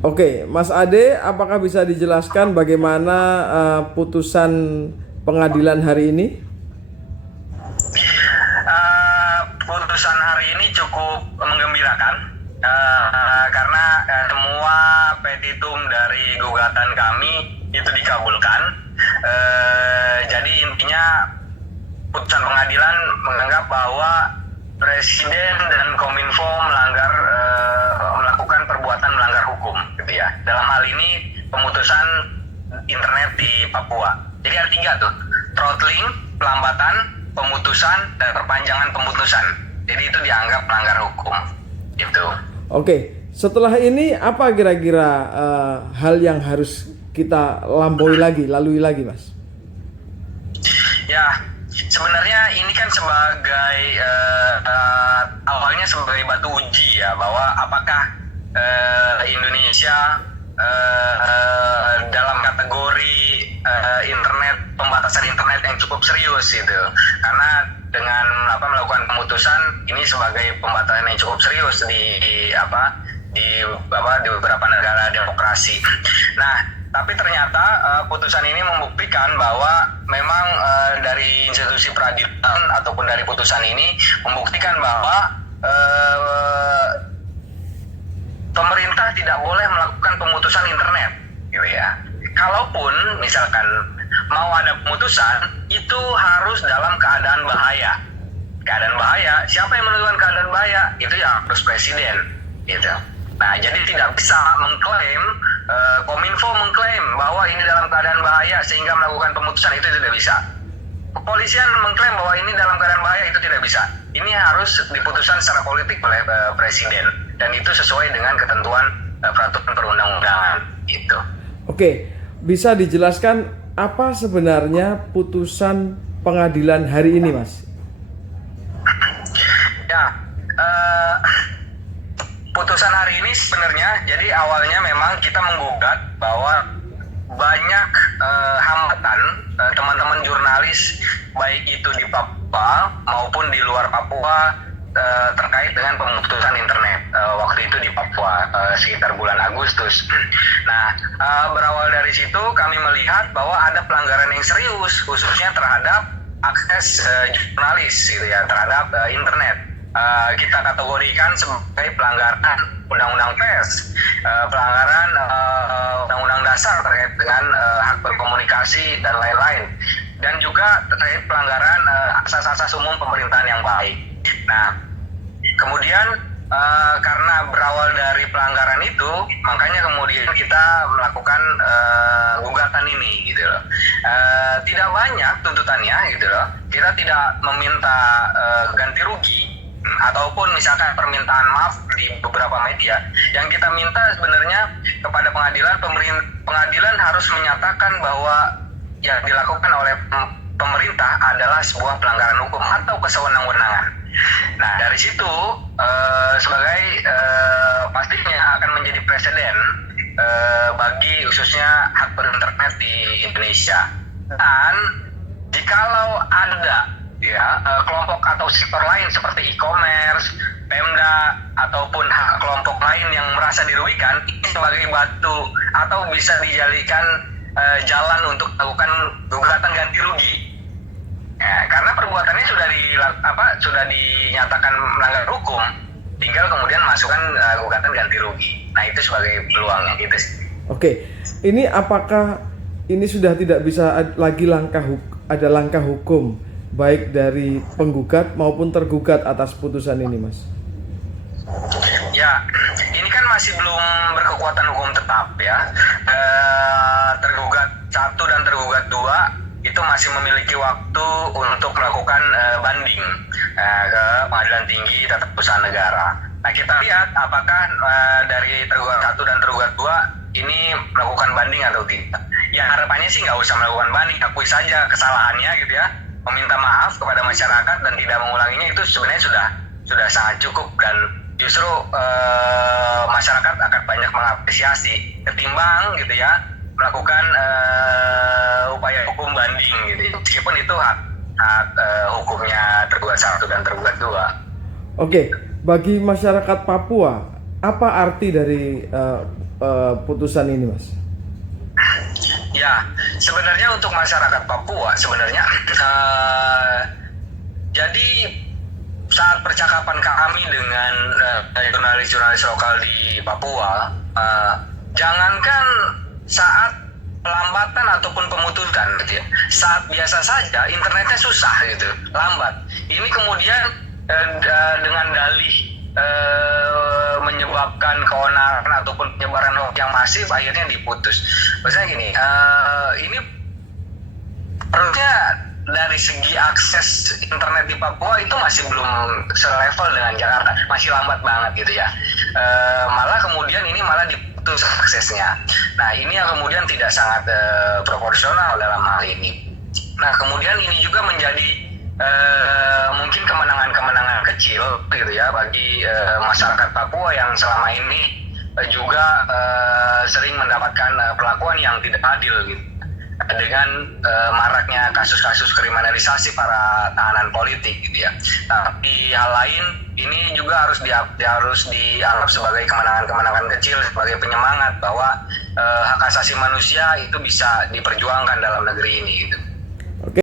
Oke, Mas Ade, apakah bisa dijelaskan bagaimana putusan pengadilan hari ini? Putusan hari ini cukup menggembirakan karena semua petitum dari gugatan kami itu dikabulkan. Jadi intinya putusan pengadilan menganggap bahwa Presiden dan Kominfo melakukan perbuatan melanggar hukum, gitu ya. Dalam hal ini pemutusan internet di Papua. Jadi ada 3 tuh, throttling, pelambatan, pemutusan, dan perpanjangan pemutusan. Jadi itu dianggap melanggar hukum, gitu. Oke, setelah ini apa kira-kira hal yang harus kita lalui lagi, Mas? Ya, sebenarnya ini kan sebagai awalnya sebagai batu uji ya, bahwa apakah Indonesia dalam kategori pembatasan internet yang cukup serius gitu. Karena dengan melakukan pemutusan ini sebagai pembatasan yang cukup serius di beberapa negara demokrasi. Nah, tapi ternyata putusan ini membuktikan bahwa memang dari institusi peradilan ataupun dari putusan ini membuktikan bahwa pemerintah tidak boleh melakukan pemutusan internet, gitu ya. Kalaupun misalkan mau ada pemutusan, itu harus dalam keadaan bahaya. Keadaan bahaya, siapa yang menentukan keadaan bahaya? Itu ya harus presiden, gitu. Nah, jadi tidak bisa mengklaim, Kominfo mengklaim bahwa ini dalam keadaan bahaya sehingga melakukan pemutusan, itu tidak bisa. Kepolisian mengklaim bahwa ini dalam keadaan bahaya, itu tidak bisa. Ini harus diputuskan secara politik oleh presiden, dan itu sesuai dengan ketentuan peraturan perundang-undangan, gitu. Oke, bisa dijelaskan apa sebenarnya putusan pengadilan hari ini, Mas? Ya, putusan hari ini sebenarnya, jadi awalnya memang kita menggugat bahwa banyak hambatan teman-teman jurnalis, baik itu di Papua maupun di luar Papua, terkait dengan pemutusan internet waktu itu di Papua sekitar bulan Agustus. Nah, berawal dari situ kami melihat bahwa ada pelanggaran yang serius, khususnya terhadap akses jurnalis, gitu ya, terhadap internet. Kita kategorikan sebagai pelanggaran undang-undang pers, pelanggaran undang-undang dasar terkait dengan hak berkomunikasi dan lain-lain, dan juga terkait pelanggaran asas-asas umum pemerintahan yang baik. Nah, kemudian karena berawal dari pelanggaran itu, makanya kemudian kita melakukan gugatan ini, gitu loh. Tidak banyak tuntutannya, gitu loh. Kita tidak meminta ganti rugi ataupun misalkan permintaan maaf di beberapa media. Yang kita minta sebenarnya kepada pengadilan harus menyatakan bahwa yang dilakukan oleh pemerintah adalah sebuah pelanggaran hukum atau kesewenang-wenangan. Nah, dari situ sebagai pastinya akan menjadi presiden bagi khususnya hak berinternet di Indonesia. Dan jikalau ada kelompok atau sektor lain seperti e-commerce, Pemda ataupun kelompok lain yang merasa dirugikan, ini sebagai batu atau bisa dijadikan jalan untuk melakukan gugatan ganti rugi. Ya, karena perbuatannya sudah dinyatakan melanggar hukum, tinggal kemudian masukkan gugatan ganti rugi. Nah, itu sebagai peluangnya, gitu sih. Oke, ini apakah ini sudah tidak bisa lagi ada langkah hukum baik dari penggugat maupun tergugat atas putusan ini, Mas? Ya, ini kan masih belum berkekuatan hukum tetap ya. Tergugat 1 dan tergugat 2 itu masih memiliki waktu untuk melakukan banding ke Pengadilan Tinggi Tata Usaha Negara. Nah, kita lihat apakah dari tergugat 1 dan tergugat 2 ini melakukan banding atau tidak. Ya, harapannya sih nggak usah melakukan banding, akui saja kesalahannya, gitu ya, meminta maaf kepada masyarakat dan tidak mengulanginya. Itu sebenarnya sudah sangat cukup, dan justru masyarakat akan banyak mengapresiasi ketimbang, gitu ya, melakukan upaya hukum banding, gitu, meskipun itu hak hukumnya tergugat 1 dan tergugat 2. Oke, bagi masyarakat Papua, apa arti dari putusan ini, Mas? Ya, sebenarnya untuk masyarakat Papua sebenarnya jadi saat percakapan kami dengan jurnalis-jurnalis lokal di Papua, jangankan saat pelambatan ataupun pemutusan gitu ya, saat biasa saja internetnya susah gitu, lambat. Ini kemudian dengan dalih menyebabkan keonaran ataupun penyebaran hoax yang masif akhirnya diputus. Maksudnya gini, ini harusnya dari segi akses internet di Papua itu masih belum selevel dengan Jakarta, masih lambat banget gitu ya. Malah kemudian ini malah diputus aksesnya. Nah ini yang kemudian tidak sangat proporsional dalam hal ini. Nah kemudian ini juga menjadi mungkin kemenangan-kemenangan kecil gitu ya bagi masyarakat Papua yang selama ini juga sering mendapatkan perlakuan yang tidak adil gitu, dengan maraknya kasus-kasus kriminalisasi para tahanan politik gitu ya. Tapi hal lain ini juga harus dianggap sebagai kemenangan-kemenangan kecil, sebagai penyemangat bahwa hak asasi manusia itu bisa diperjuangkan dalam negeri ini gitu.